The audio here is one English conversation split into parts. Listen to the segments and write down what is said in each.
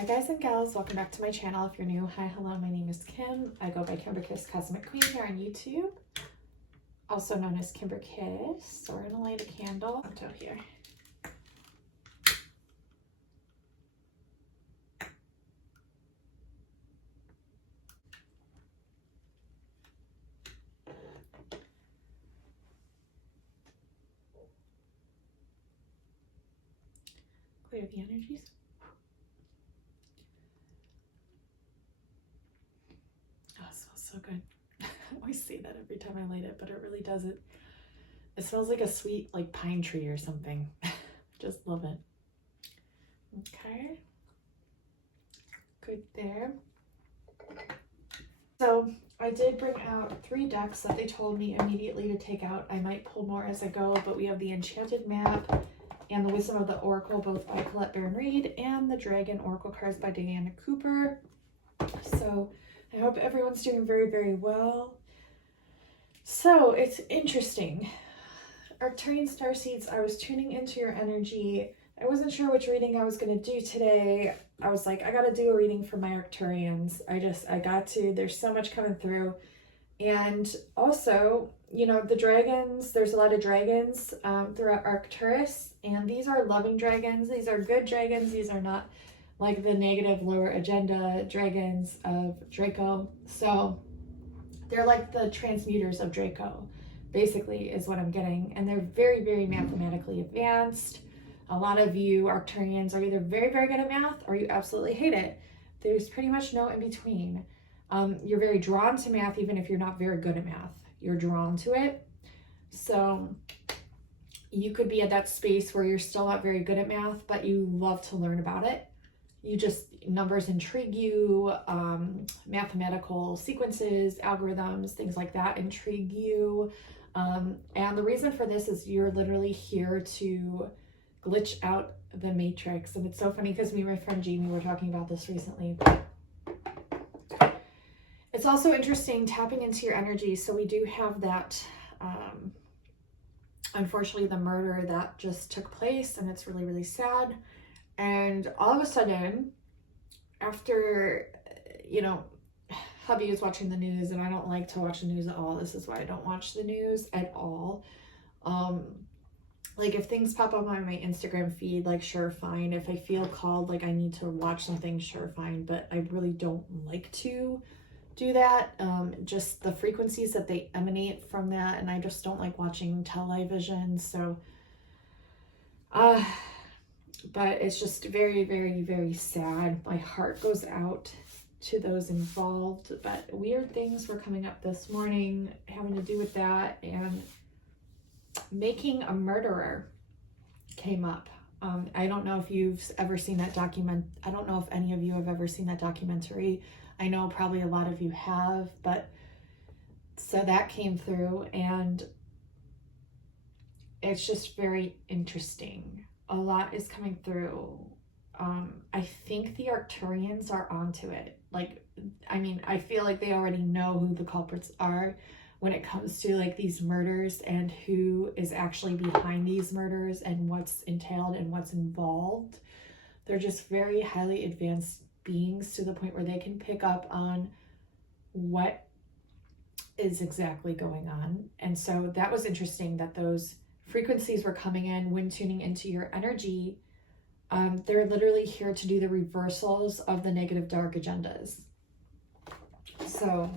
Hi guys and gals, welcome back to my channel. If you're new, hi, hello, my name is Kim. I go by Kimberkiss Cosmic Queen here on YouTube, also known as Kimberkiss. So we're gonna light a candle out here. Clear the energies. Oh, it smells so good. I always say that every time I light it, but it really does it. It smells like a sweet, like pine tree or something. Just love it. Okay. Good there. So I did bring out 3 decks that they told me immediately to take out. I might pull more as I go, but we have the Enchanted Map and the Wisdom of the Oracle, both by Colette Baron-Reid, and the Dragon Oracle cards by Diana Cooper. So I hope everyone's doing very, very well. So it's interesting. Arcturian Starseeds, I was tuning into your energy. I wasn't sure which reading I was going to do today. I was like, I got to do a reading for my Arcturians. I got to. There's so much coming through. And also, you know, the dragons, there's a lot of dragons throughout Arcturus. And these are loving dragons. These are good dragons. These are not like the negative lower agenda dragons of Draco. So they're like the transmuters of Draco, basically, is what I'm getting. And they're very, very mathematically advanced. A lot of you Arcturians are either very, very good at math or you absolutely hate it. There's pretty much no in between. You're very drawn to math, even if you're not very good at math. You're drawn to it. So you could be at that space where you're still not very good at math, but you love to learn about it. You just, numbers intrigue you, mathematical sequences, algorithms, things like that intrigue you. And the reason for this is you're literally here to glitch out the matrix. And it's so funny because me and my friend Jamie were talking about this recently. It's also interesting tapping into your energy. So we do have that, unfortunately, the murder that just took place, and it's really, really sad. And all of a sudden, after, you know, hubby is watching the news, and I don't like to watch the news at all. This is why I don't watch the news at all. Like if things pop up on my Instagram feed, like sure, fine. If I feel called, like I need to watch something, sure, fine. But I really don't like to do that. Just the frequencies that they emanate from that. And I just don't like watching television. So, but it's just very, very, very sad. My heart goes out to those involved. But weird things were coming up this morning having to do with that. And making a murderer came up. I don't know if you've ever seen that I don't know if any of you have ever seen that documentary. I know probably a lot of you have, but so that came through, and it's just very interesting. A lot is coming through. I think the Arcturians are onto it. Like, I mean, I feel like they already know who the culprits are when it comes to like these murders and who is actually behind these murders and what's entailed and what's involved. They're just very highly advanced beings to the point where they can pick up on what is exactly going on. And so that was interesting that those frequencies were coming in when tuning into your energy. They're literally here to do the reversals of the negative dark agendas. So,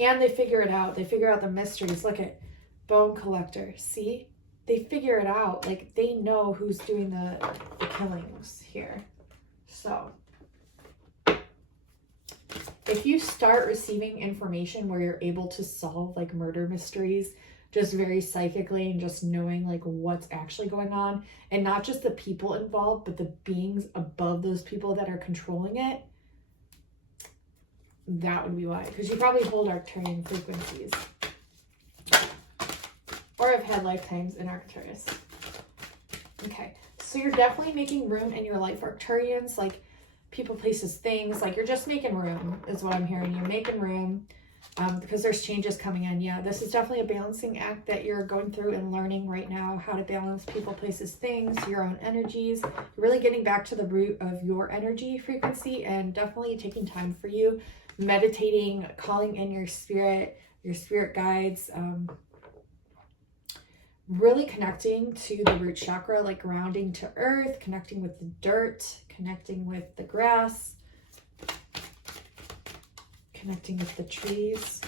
and they figure it out. They figure out the mysteries. Look at Bone Collector. See? They figure it out. Like, they know who's doing the killings here. So, if you start receiving information where you're able to solve, like, murder mysteries just very psychically and just knowing, like, what's actually going on, and not just the people involved, but the beings above those people that are controlling it, that would be why. Because you probably hold Arcturian frequencies. Or have had lifetimes in Arcturus. Okay. So you're definitely making room in your life, Arcturians. Like people, places, things. Like you're just making room is what I'm hearing. You're making room. because there's changes coming in. Yeah, this is definitely a balancing act that you're going through and learning right now how to balance people, places, things, your own energies, really getting back to the root of your energy frequency, and definitely taking time for you, meditating, calling in your spirit guides, really connecting to the root chakra, like grounding to earth, connecting with the dirt, connecting with the grass, connecting with the trees.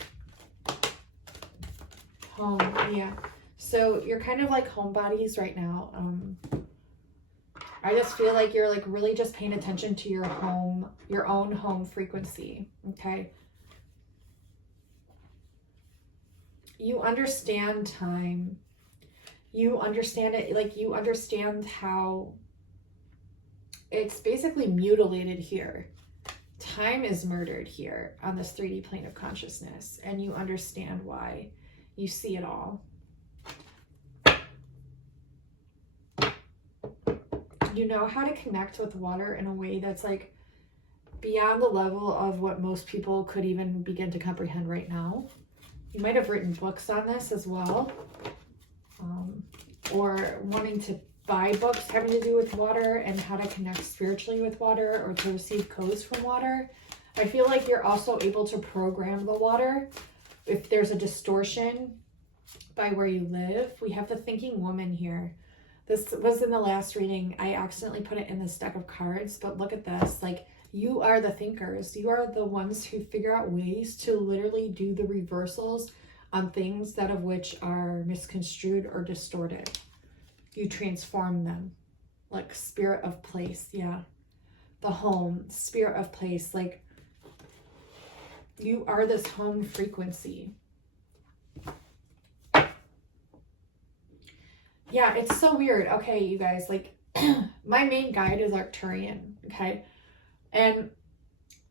Home, yeah. So you're kind of like homebodies right now. I just feel like you're like really just paying attention to your home, your own home frequency, okay? You understand time. You understand it, like you understand how it's basically mutilated here. Time is murdered here on this 3D plane of consciousness, and you understand why. You see it all. You know how to connect with water in a way that's like beyond the level of what most people could even begin to comprehend right now. You might have written books on this as well, or wanting to buy books having to do with water and how to connect spiritually with water or to receive codes from water. I feel like you're also able to program the water if there's a distortion by where you live. We have the thinking woman here. This was in the last reading. I accidentally put it in this deck of cards, but look at this. Like, you are the thinkers. You are the ones who figure out ways to literally do the reversals on things that of which are misconstrued or distorted. You transform them. Like spirit of place, yeah. The home, spirit of place. Like, you are this home frequency. Yeah, it's so weird. Okay, you guys, like, my main guide is Arcturian, okay? And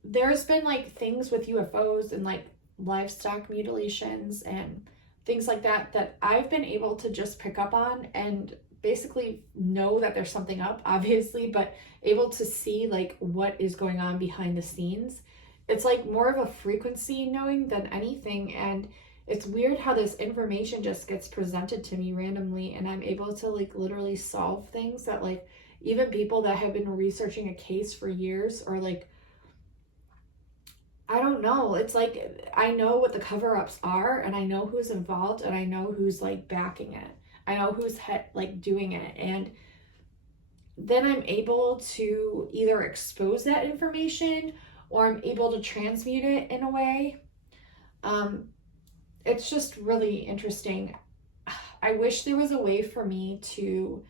there's been, like, things with UFOs and, like, livestock mutilations and things like that that I've been able to just pick up on and basically know that there's something up, obviously, but able to see, like, what is going on behind the scenes. It's, like, more of a frequency knowing than anything, and it's weird how this information just gets presented to me randomly, and I'm able to, like, literally solve things that, like, even people that have been researching a case for years, or, like, I don't know. It's like, I know what the cover-ups are, and I know who's involved, and I know who's, like, backing it. I know who's, like, doing it, and then I'm able to either expose that information, or I'm able to transmute it in a way. It's just really interesting. I wish there was a way for me to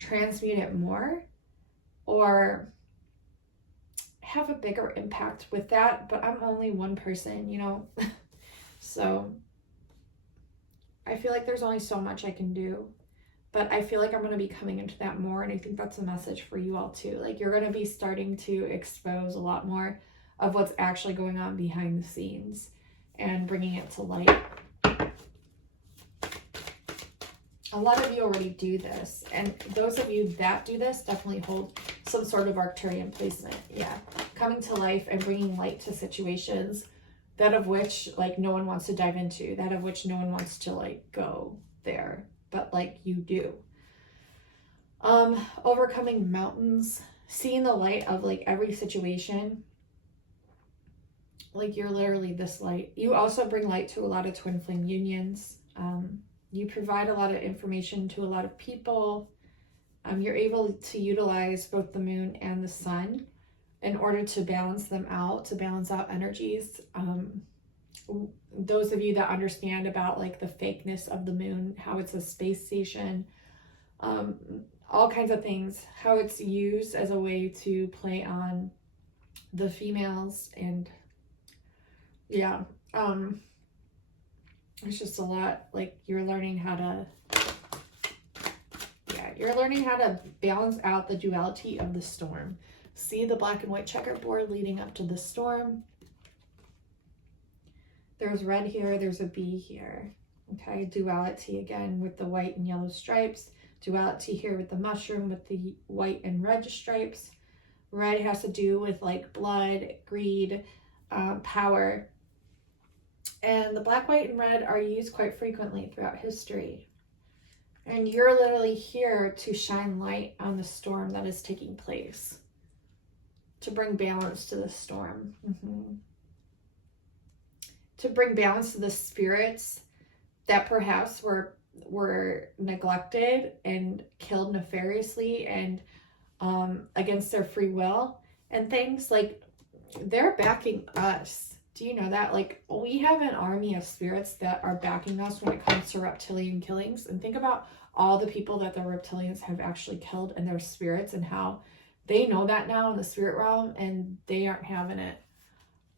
transmute it more or have a bigger impact with that, but I'm only one person, you know? So I feel like there's only so much I can do, but I feel like I'm going to be coming into that more, and I think that's a message for you all too. Like, you're going to be starting to expose a lot more of what's actually going on behind the scenes and bringing it to light. A lot of you already do this, and those of you that do this definitely hold some sort of Arcturian placement. Yeah, coming to life and bringing light to situations that of which, like, no one wants to dive into, that of which no one wants to, like, go there, but, like, you do. Overcoming mountains, seeing the light of, like, every situation. Like, you're literally this light. You also bring light to a lot of twin flame unions. You provide a lot of information to a lot of people. You're able to utilize both the moon and the sun in order to balance them out, to balance out energies. Those of you that understand about, like, the fakeness of the moon, how it's a space station, all kinds of things, how it's used as a way to play on the females, and yeah, it's just a lot. Like, you're learning how to, you're learning how to balance out the duality of the storm. See the black and white checkerboard leading up to the storm. There's red here, there's a bee here. Okay, duality again with the white and yellow stripes. Duality here with the mushroom with the white and red stripes. Red has to do with, like, blood, greed, power. And the black, white, and red are used quite frequently throughout history. And you're literally here to shine light on the storm that is taking place, to bring balance to the storm. To bring balance to the spirits that perhaps were neglected and killed nefariously and against their free will and things. Like, they're backing us. Do you know that? Like, we have an army of spirits that are backing us when it comes to reptilian killings. And think about all the people that the reptilians have actually killed and their spirits, and how they know that now in the spirit realm and they aren't having it.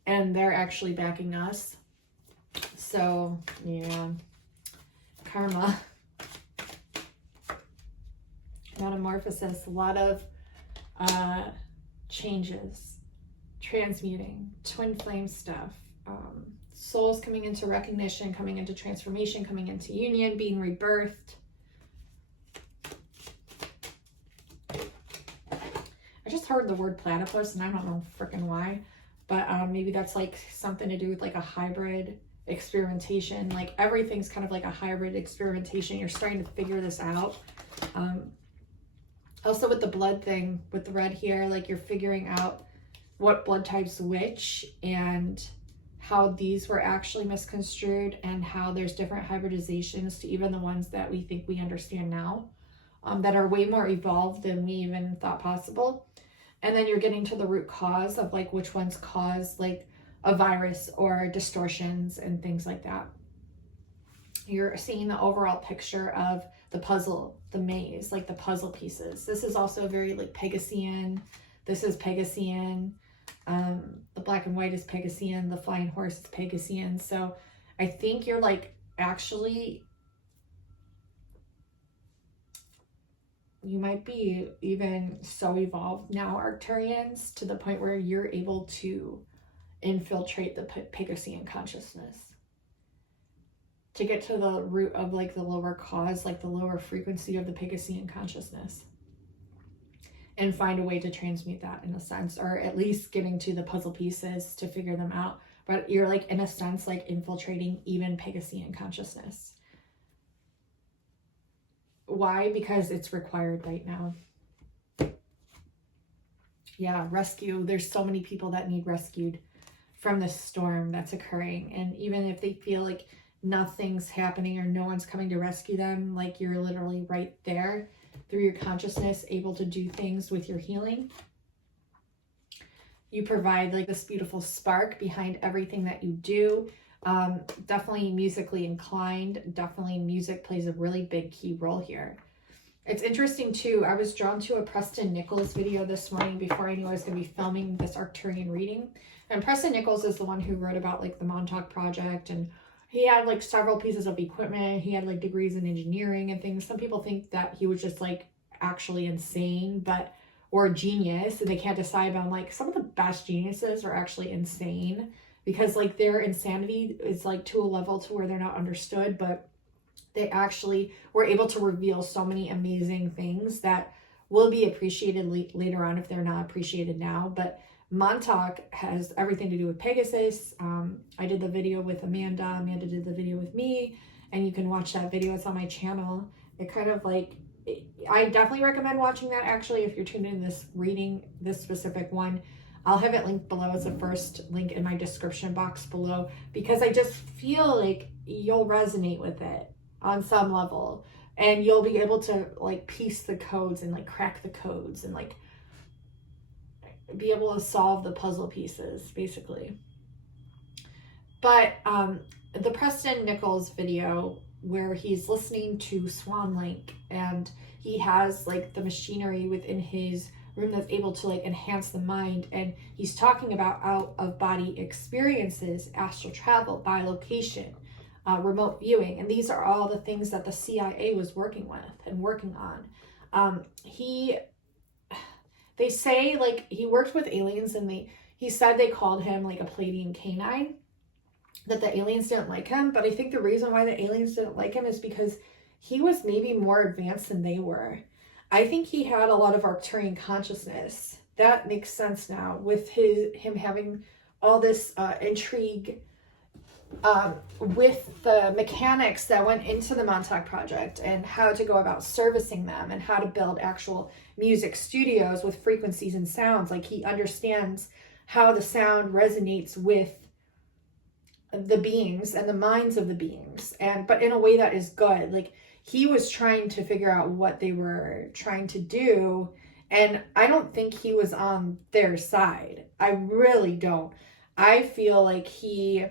And they're actually backing us. So, yeah. Karma. Metamorphosis. A lot of changes. Transmuting, twin flame stuff, souls coming into recognition, coming into transformation, coming into union, being rebirthed. I just heard the word platypus and I don't know freaking why, but maybe that's like something to do with like a hybrid experimentation. Like, everything's kind of like a hybrid experimentation. You're starting to figure this out. Also with the blood thing, with the red here, like, you're figuring out what blood types which, and how these were actually misconstrued, and how there's different hybridizations to even the ones that we think we understand now, that are way more evolved than we even thought possible. And then you're getting to the root cause of like which ones cause like a virus or distortions and things like that. You're seeing the overall picture of the puzzle, the maze, like the puzzle pieces. This is also very like Pegasian. This is Pegasian. The black and white is Pegasian, the flying horse is Pegasian. So I think you're like actually, you might be even so evolved now, Arcturians, to the point where you're able to infiltrate the Pegasian consciousness to get to the root of like the lower cause, like the lower frequency of the Pegasian consciousness, and find a way to transmute that in a sense, or at least getting to the puzzle pieces to figure them out. But you're like, in a sense, like infiltrating even Pegasian consciousness. Why? Because it's required right now. Yeah, rescue. There's so many people that need rescued from this storm that's occurring. And even if they feel like nothing's happening or no one's coming to rescue them, like, you're literally right there through your consciousness, able to do things with your healing. You provide like this beautiful spark behind everything that you do. Definitely musically inclined. Definitely music plays a really big key role here. It's interesting too, I was drawn to a Preston Nichols video this morning before I knew I was going to be filming this Arcturian reading. And Preston Nichols is the one who wrote about like the Montauk project, and he had like several pieces of equipment. He had like degrees in engineering and things. Some people think that he was just like actually insane, or a genius, and they can't decide. But I'm like, some of the best geniuses are actually insane, because like their insanity is like to a level to where they're not understood, but they actually were able to reveal so many amazing things that will be appreciated later on if they're not appreciated now. But Montauk has everything to do with Pegasus. I did the video with Amanda. Amanda did the video with me, and you can watch that video. It's on my channel. It kind of like, I definitely recommend watching that actually if you're tuned in this reading, this specific one. I'll have it linked below as the first link in my description box below, because I just feel like you'll resonate with it on some level, and you'll be able to like piece the codes and like crack the codes and like be able to solve the puzzle pieces basically. But the Preston Nichols video where he's listening to Swan Lake, and he has like the machinery within his room that's able to like enhance the mind, and he's talking about out of body experiences, astral travel, bilocation, remote viewing, and these are all the things that the CIA was working with and working on. They say like he worked with aliens, and he said they called him like a Palladian canine, that the aliens didn't like him. But I think the reason why the aliens didn't like him is because he was maybe more advanced than they were. I think he had a lot of Arcturian consciousness. That makes sense now with him having all this intrigue with the mechanics that went into the Montauk project and how to go about servicing them and how to build actual music studios with frequencies and sounds. Like, he understands how the sound resonates with the beings and the minds of the beings, but in a way that is good. Like, he was trying to figure out what they were trying to do, and I don't think he was on their side. I really don't. I feel like he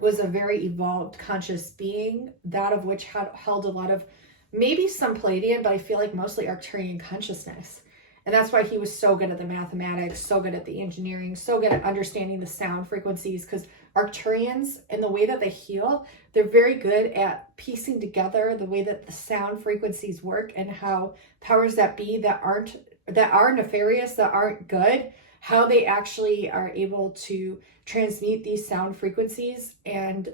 was a very evolved conscious being, that of which had held a lot of, maybe some Palladian, but I feel like mostly Arcturian consciousness. And that's why he was so good at the mathematics, so good at the engineering, so good at understanding the sound frequencies, because Arcturians, in the way that they heal, they're very good at piecing together the way that the sound frequencies work and how powers that be that are nefarious, that aren't good, how they actually are able to transmute these sound frequencies and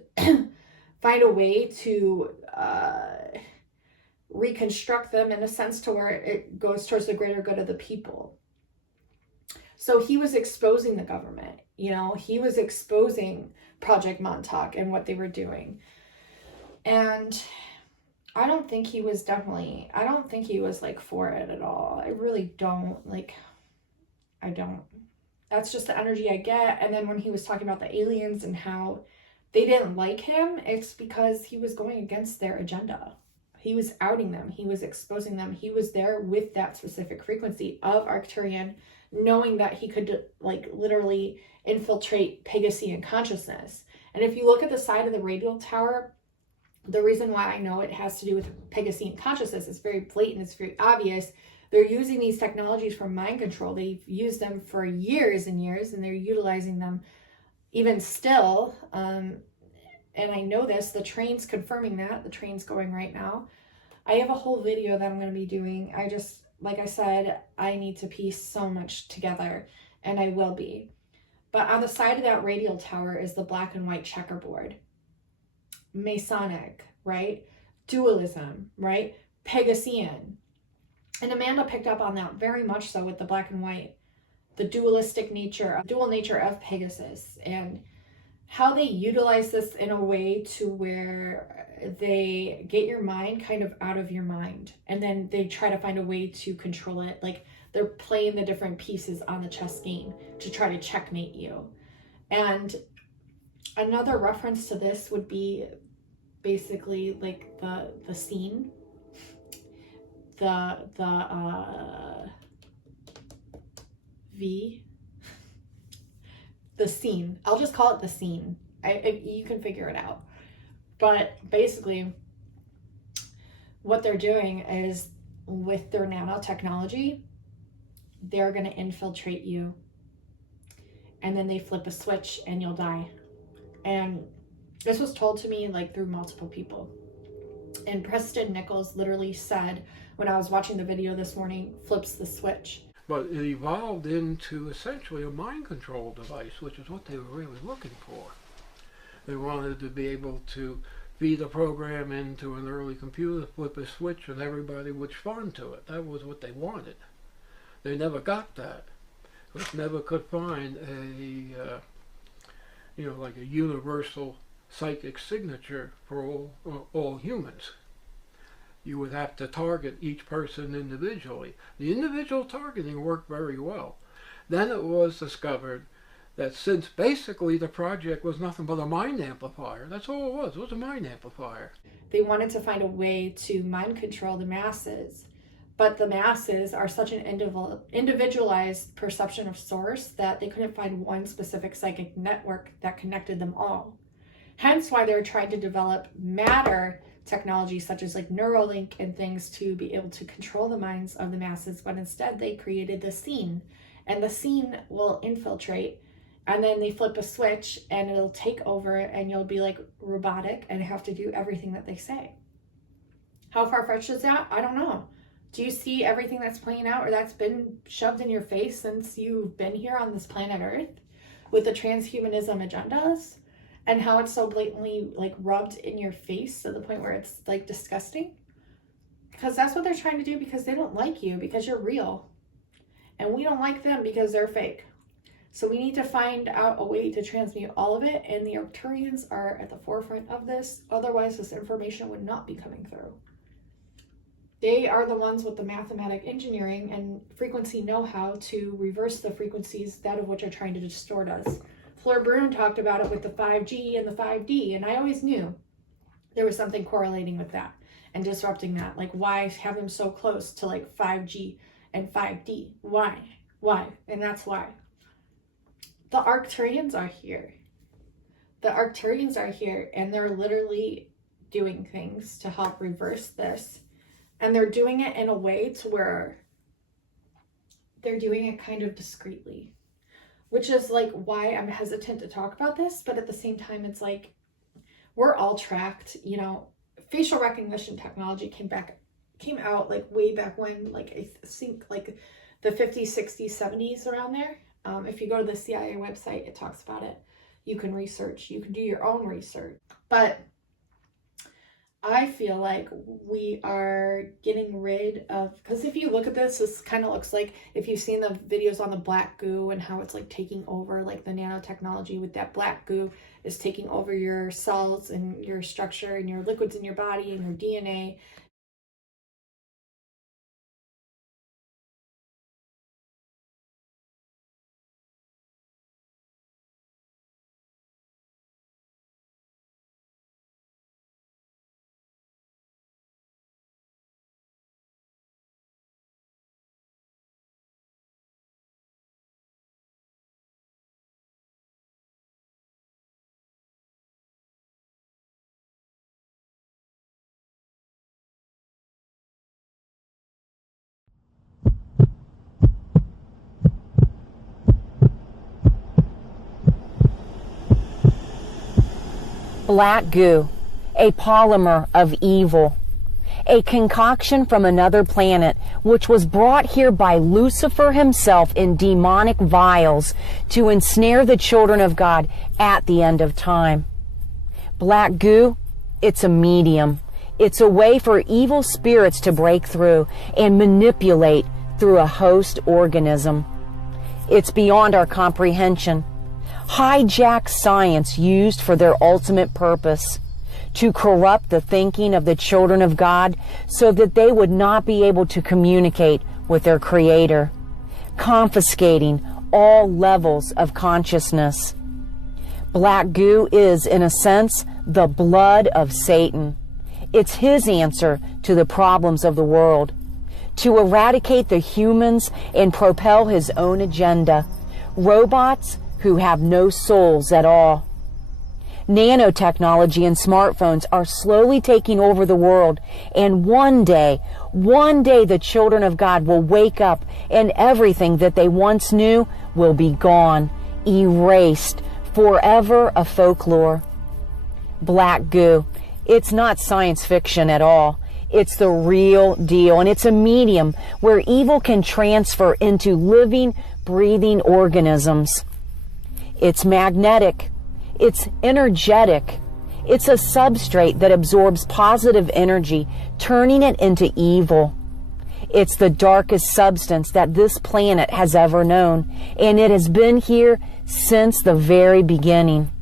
find a way to reconstruct them in a sense to where it goes towards the greater good of the people. So he was exposing the government, he was exposing Project Montauk and what they were doing. And I don't think he was like for it at all. I really don't. I don't. That's just the energy I get. And then when he was talking about the aliens and how they didn't like him, it's because he was going against their agenda. He was outing them. He was exposing them. He was there with that specific frequency of Arcturian, knowing that he could literally infiltrate Pegasian consciousness. And if you look at the side of the radial tower, the reason why I know it has to do with Pegasian consciousness is very blatant, it's very obvious. They're using these technologies for mind control. They've used them for years and years, and they're utilizing them even still. And I know this, the train's confirming that. The train's going right now. I have a whole video that I'm going to be doing. Like I said, I need to piece so much together, and I will be. But on the side of that radial tower is the black and white checkerboard. Masonic, right? Dualism, right? Pegasian. And Amanda picked up on that very much so with the black and white. The dual nature of Pegasus, and how they utilize this in a way to where they get your mind kind of out of your mind, and then they try to find a way to control it. Like, they're playing the different pieces on the chess game to try to checkmate you. And another reference to this would be basically like the scene, the scene. I'll just call it the scene. You can figure it out. But basically, what they're doing is, with their nanotechnology, they're going to infiltrate you. And then they flip a switch and you'll die. And this was told to me through multiple people. And Preston Nichols literally said, when I was watching the video this morning, flips the switch. But it evolved into essentially a mind control device, which is what they were really looking for. They wanted to be able to feed a program into an early computer, flip a switch, and everybody would respond to it. That was what they wanted. They never got that. They never could find a universal psychic signature for all humans. You would have to target each person individually. The individual targeting worked very well. Then it was discovered that since basically the project was nothing but a mind amplifier, that's all it was a mind amplifier. They wanted to find a way to mind control the masses, but the masses are such an individualized perception of source that they couldn't find one specific psychic network that connected them all. Hence why they're trying to develop matter technology such as Neuralink and things to be able to control the minds of the masses, but instead they created the scene, and the scene will infiltrate, and then they flip a switch and it'll take over, and you'll be robotic and have to do everything that they say. How far-fetched is that? I don't know. Do you see everything that's playing out, or that's been shoved in your face since you've been here on this planet Earth with the transhumanism agendas? And how it's so blatantly rubbed in your face to the point where it's disgusting? Because that's what they're trying to do, because they don't like you because you're real. And we don't like them because they're fake. So we need to find out a way to transmute all of it, and the Arcturians are at the forefront of this. Otherwise, this information would not be coming through. They are the ones with the mathematic engineering and frequency know-how to reverse the frequencies, that of which are trying to distort us. Fleur Brun talked about it with the 5G and the 5D, and I always knew there was something correlating with that and disrupting that. Like, why have them so close to like 5G and 5D? Why? And that's why. The Arcturians are here. The Arcturians are here, and they're literally doing things to help reverse this. And they're doing it in a way to where they're doing it kind of discreetly, which is like why I'm hesitant to talk about this. But at the same time, it's like, we're all tracked, you know. Facial recognition technology came out like way back when, like I think like the 50s, 60s, 70s, around there. If you go to the CIA website, it talks about it. You can research, you can do your own research. But I feel like we are getting rid of, because if you look at this kind of looks like, if you've seen the videos on the black goo and how it's like taking over, like the nanotechnology with that black goo is taking over your cells and your structure and your liquids in your body and your DNA. Black goo, a polymer of evil, a concoction from another planet which was brought here by Lucifer himself in demonic vials to ensnare the children of God at the end of time. Black goo, it's a medium. It's a way for evil spirits to break through and manipulate through a host organism. It's beyond our comprehension. Hijack science used for their ultimate purpose, to corrupt the thinking of the children of God so that they would not be able to communicate with their Creator, confiscating all levels of consciousness. Black goo is, in a sense, the blood of Satan. It's his answer to the problems of the world, to eradicate the humans and propel his own agenda, robots who have no souls at all. Nanotechnology and smartphones are slowly taking over the world, and one day the children of God will wake up and everything that they once knew will be gone, erased, forever a folklore. Black goo, it's not science fiction at all. It's the real deal, and it's a medium where evil can transfer into living, breathing organisms. It's magnetic. It's energetic. It's a substrate that absorbs positive energy, turning it into evil. It's the darkest substance that this planet has ever known, and it has been here since the very beginning.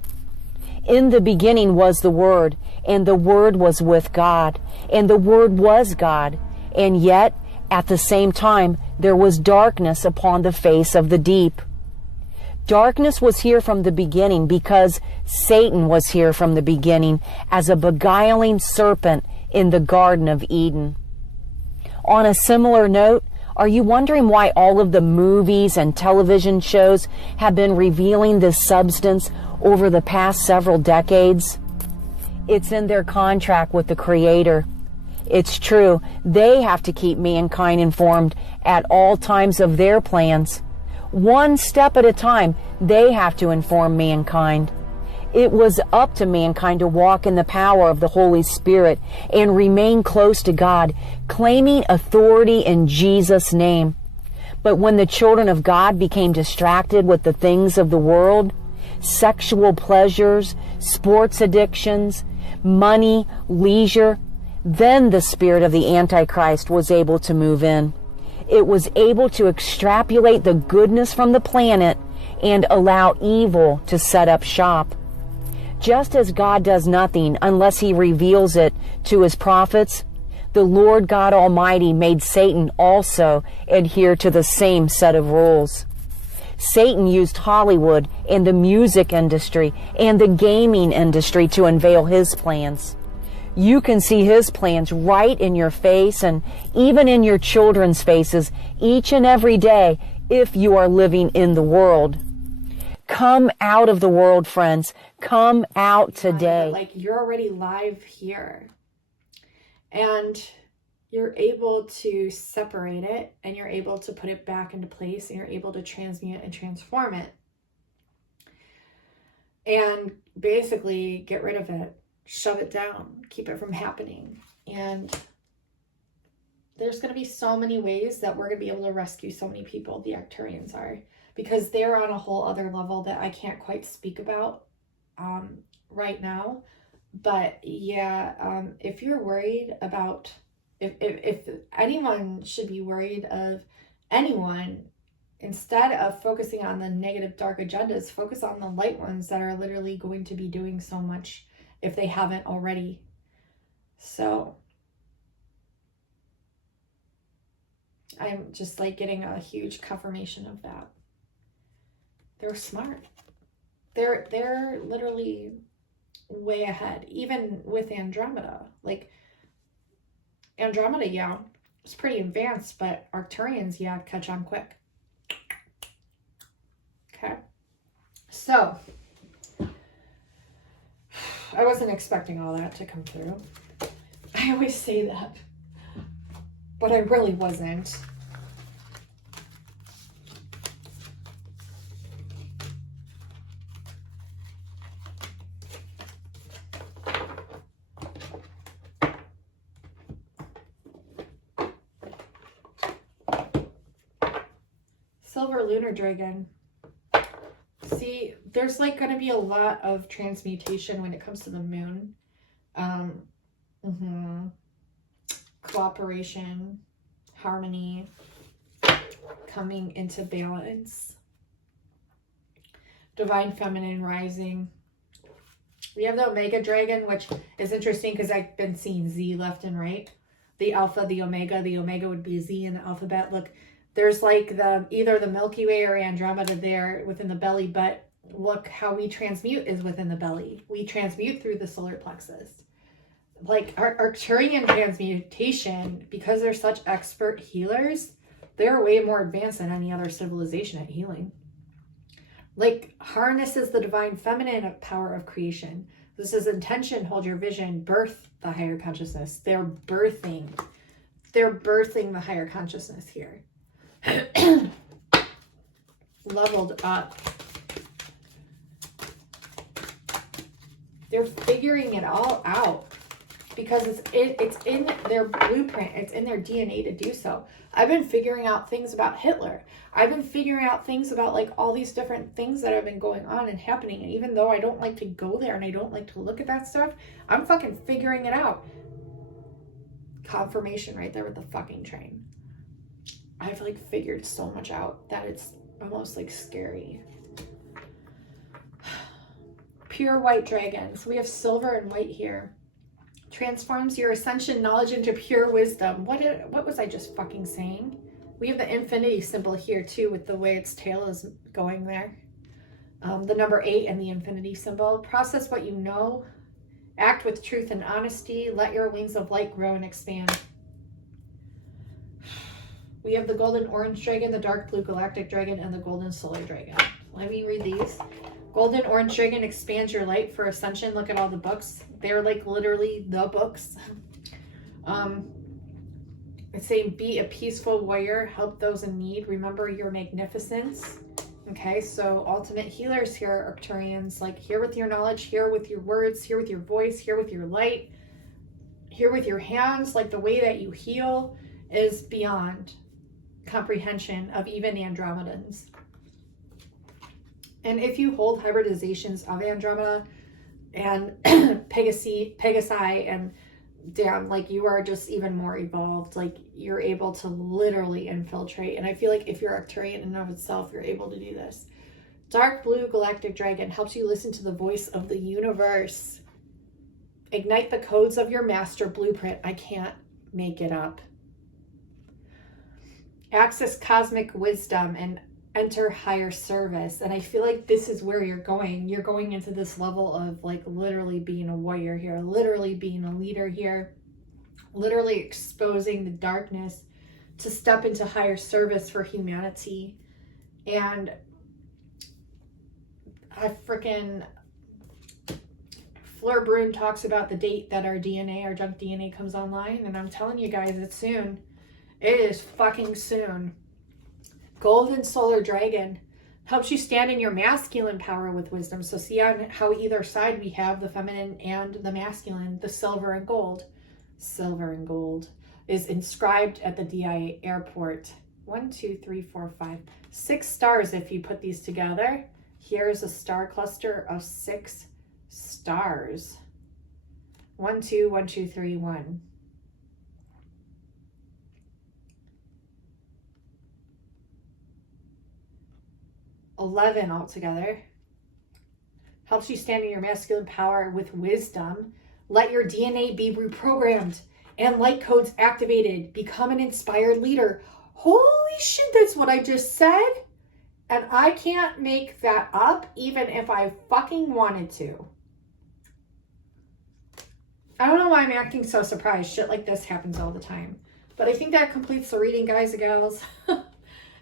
In the beginning was the Word, and the Word was with God, and the Word was God, and yet, at the same time, there was darkness upon the face of the deep. Darkness was here from the beginning because Satan was here from the beginning as a beguiling serpent in the Garden of Eden. On a similar note, are you wondering why all of the movies and television shows have been revealing this substance over the past several decades? It's in their contract with the Creator. It's true, they have to keep mankind informed at all times of their plans. One step at a time, they have to inform mankind. It was up to mankind to walk in the power of the Holy Spirit and remain close to God, claiming authority in Jesus' name. But when the children of God became distracted with the things of the world, sexual pleasures, sports addictions, money, leisure, then the spirit of the Antichrist was able to move in. It was able to extrapolate the goodness from the planet and allow evil to set up shop. Just as God does nothing unless he reveals it to his prophets, the Lord God Almighty made Satan also adhere to the same set of rules. Satan used Hollywood and the music industry and the gaming industry to unveil his plans. You can see his plans right in your face and even in your children's faces each and every day if you are living in the world. Come out of the world, friends. Come out today. Like, you're already live here. And you're able to separate it, and you're able to put it back into place, and you're able to transmute and transform it. And basically get rid of it, shove it down, keep it from happening. And there's going to be so many ways that we're going to be able to rescue so many people, the Arcturians are, because they're on a whole other level that I can't quite speak about right now. But yeah, if you're worried about, if anyone should be worried of anyone, instead of focusing on the negative dark agendas, focus on the light ones that are literally going to be doing so much if they haven't already. So I'm just like getting a huge confirmation of that. They're smart. They're literally way ahead, even with Andromeda. Like, Andromeda, yeah, it's pretty advanced, but Arcturians, yeah, catch on quick. Okay. So, I wasn't expecting all that to come through. I always say that, but I really wasn't. Silver Lunar Dragon. See, there's like going to be a lot of transmutation when it comes to the moon. Cooperation, harmony, coming into balance. Divine Feminine rising. We have the Omega Dragon, which is interesting because I've been seeing Z left and right. The Alpha, the Omega. The Omega would be Z in the alphabet. Look, there's like either the Milky Way or Andromeda there within the belly, but look how we transmute is within the belly. We transmute through the solar plexus. Like our Arcturian transmutation, because they're such expert healers, they're way more advanced than any other civilization at healing. Like, harnesses the divine feminine power of creation. This is intention, hold your vision, birth the higher consciousness. They're birthing the higher consciousness here. Leveled up. They're figuring it all out because it's in their blueprint. It's in their DNA to do so. I've been figuring out things about Hitler. I've been figuring out things about like all these different things that have been going on and happening. And even though I don't like to go there and I don't like to look at that stuff, I'm fucking figuring it out. Confirmation right there with the fucking train. I've like figured so much out that it's almost like scary. Pure white dragons. We have silver and white here. Transforms your ascension knowledge into pure wisdom. What was I just fucking saying? We have the infinity symbol here too with the way its tail is going there. The number 8 and the infinity symbol. Process what you know. Act with truth and honesty. Let your wings of light grow and expand. We have the golden orange dragon, the dark blue galactic dragon, and the golden solar dragon. Let me read these. Golden orange dragon expands your light for ascension. Look at all the books. They're like literally the books. It's saying be a peaceful warrior. Help those in need. Remember your magnificence. Okay, so ultimate healers here, Arcturians. Like, here with your knowledge, here with your words, here with your voice, here with your light, here with your hands. Like, the way that you heal is beyond comprehension of even Andromedans. And if you hold hybridizations of Andromeda and Pegasi and damn, like, you are just even more evolved. Like, you're able to literally infiltrate. And I feel like if you're Arcturian in and of itself, you're able to do this. Dark blue galactic dragon helps you listen to the voice of the universe. Ignite the codes of your master blueprint. I can't make it up. Access cosmic wisdom and enter higher service. And I feel like this is where you're going. You're going into this level of like literally being a warrior here, literally being a leader here, literally exposing the darkness to step into higher service for humanity. And I freaking Fleur Brune talks about the date that our DNA, our junk DNA comes online. And I'm telling you guys, it's soon. It is fucking soon. Golden Solar Dragon helps you stand in your masculine power with wisdom. So see on how either side we have the feminine and the masculine, the silver and gold. Silver and gold is inscribed at the DIA airport. 1, 2, 3, 4, 5, 6 stars if you put these together. Here's a star cluster of 6 stars. 1, 2, 1, 2, 3, 1. $11 altogether. Helps you stand in your masculine power with wisdom. Let your DNA be reprogrammed and light codes activated. Become an inspired leader. Holy shit, that's what I just said. And I can't make that up even if I fucking wanted to. I don't know why I'm acting so surprised. Shit like this happens all the time. But I think that completes the reading, guys and gals.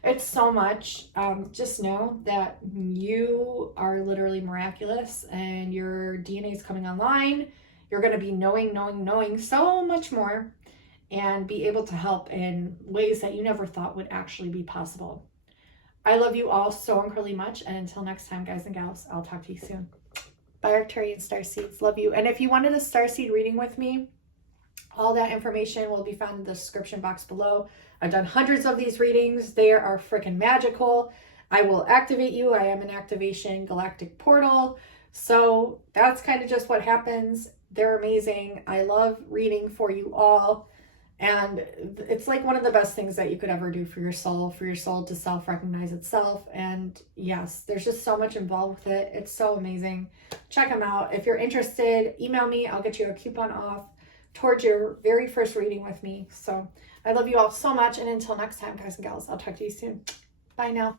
It's so much. Just know that you are literally miraculous and your DNA is coming online. You're going to be knowing so much more and be able to help in ways that you never thought would actually be possible. I love you all so incredibly much. And until next time, guys and gals, I'll talk to you soon. Bye, Arcturian Starseeds. Love you. And if you wanted a Starseed reading with me, all that information will be found in the description box below. I've done hundreds of these readings. They are freaking magical. I will activate you. I am an activation galactic portal. So that's kind of just what happens. They're amazing. I love reading for you all. And it's like one of the best things that you could ever do for your soul to self-recognize itself. And yes, there's just so much involved with it. It's so amazing. Check them out. If you're interested, email me. I'll get you a coupon off towards your very first reading with me. So I love you all so much. And until next time, guys and gals, I'll talk to you soon. Bye now.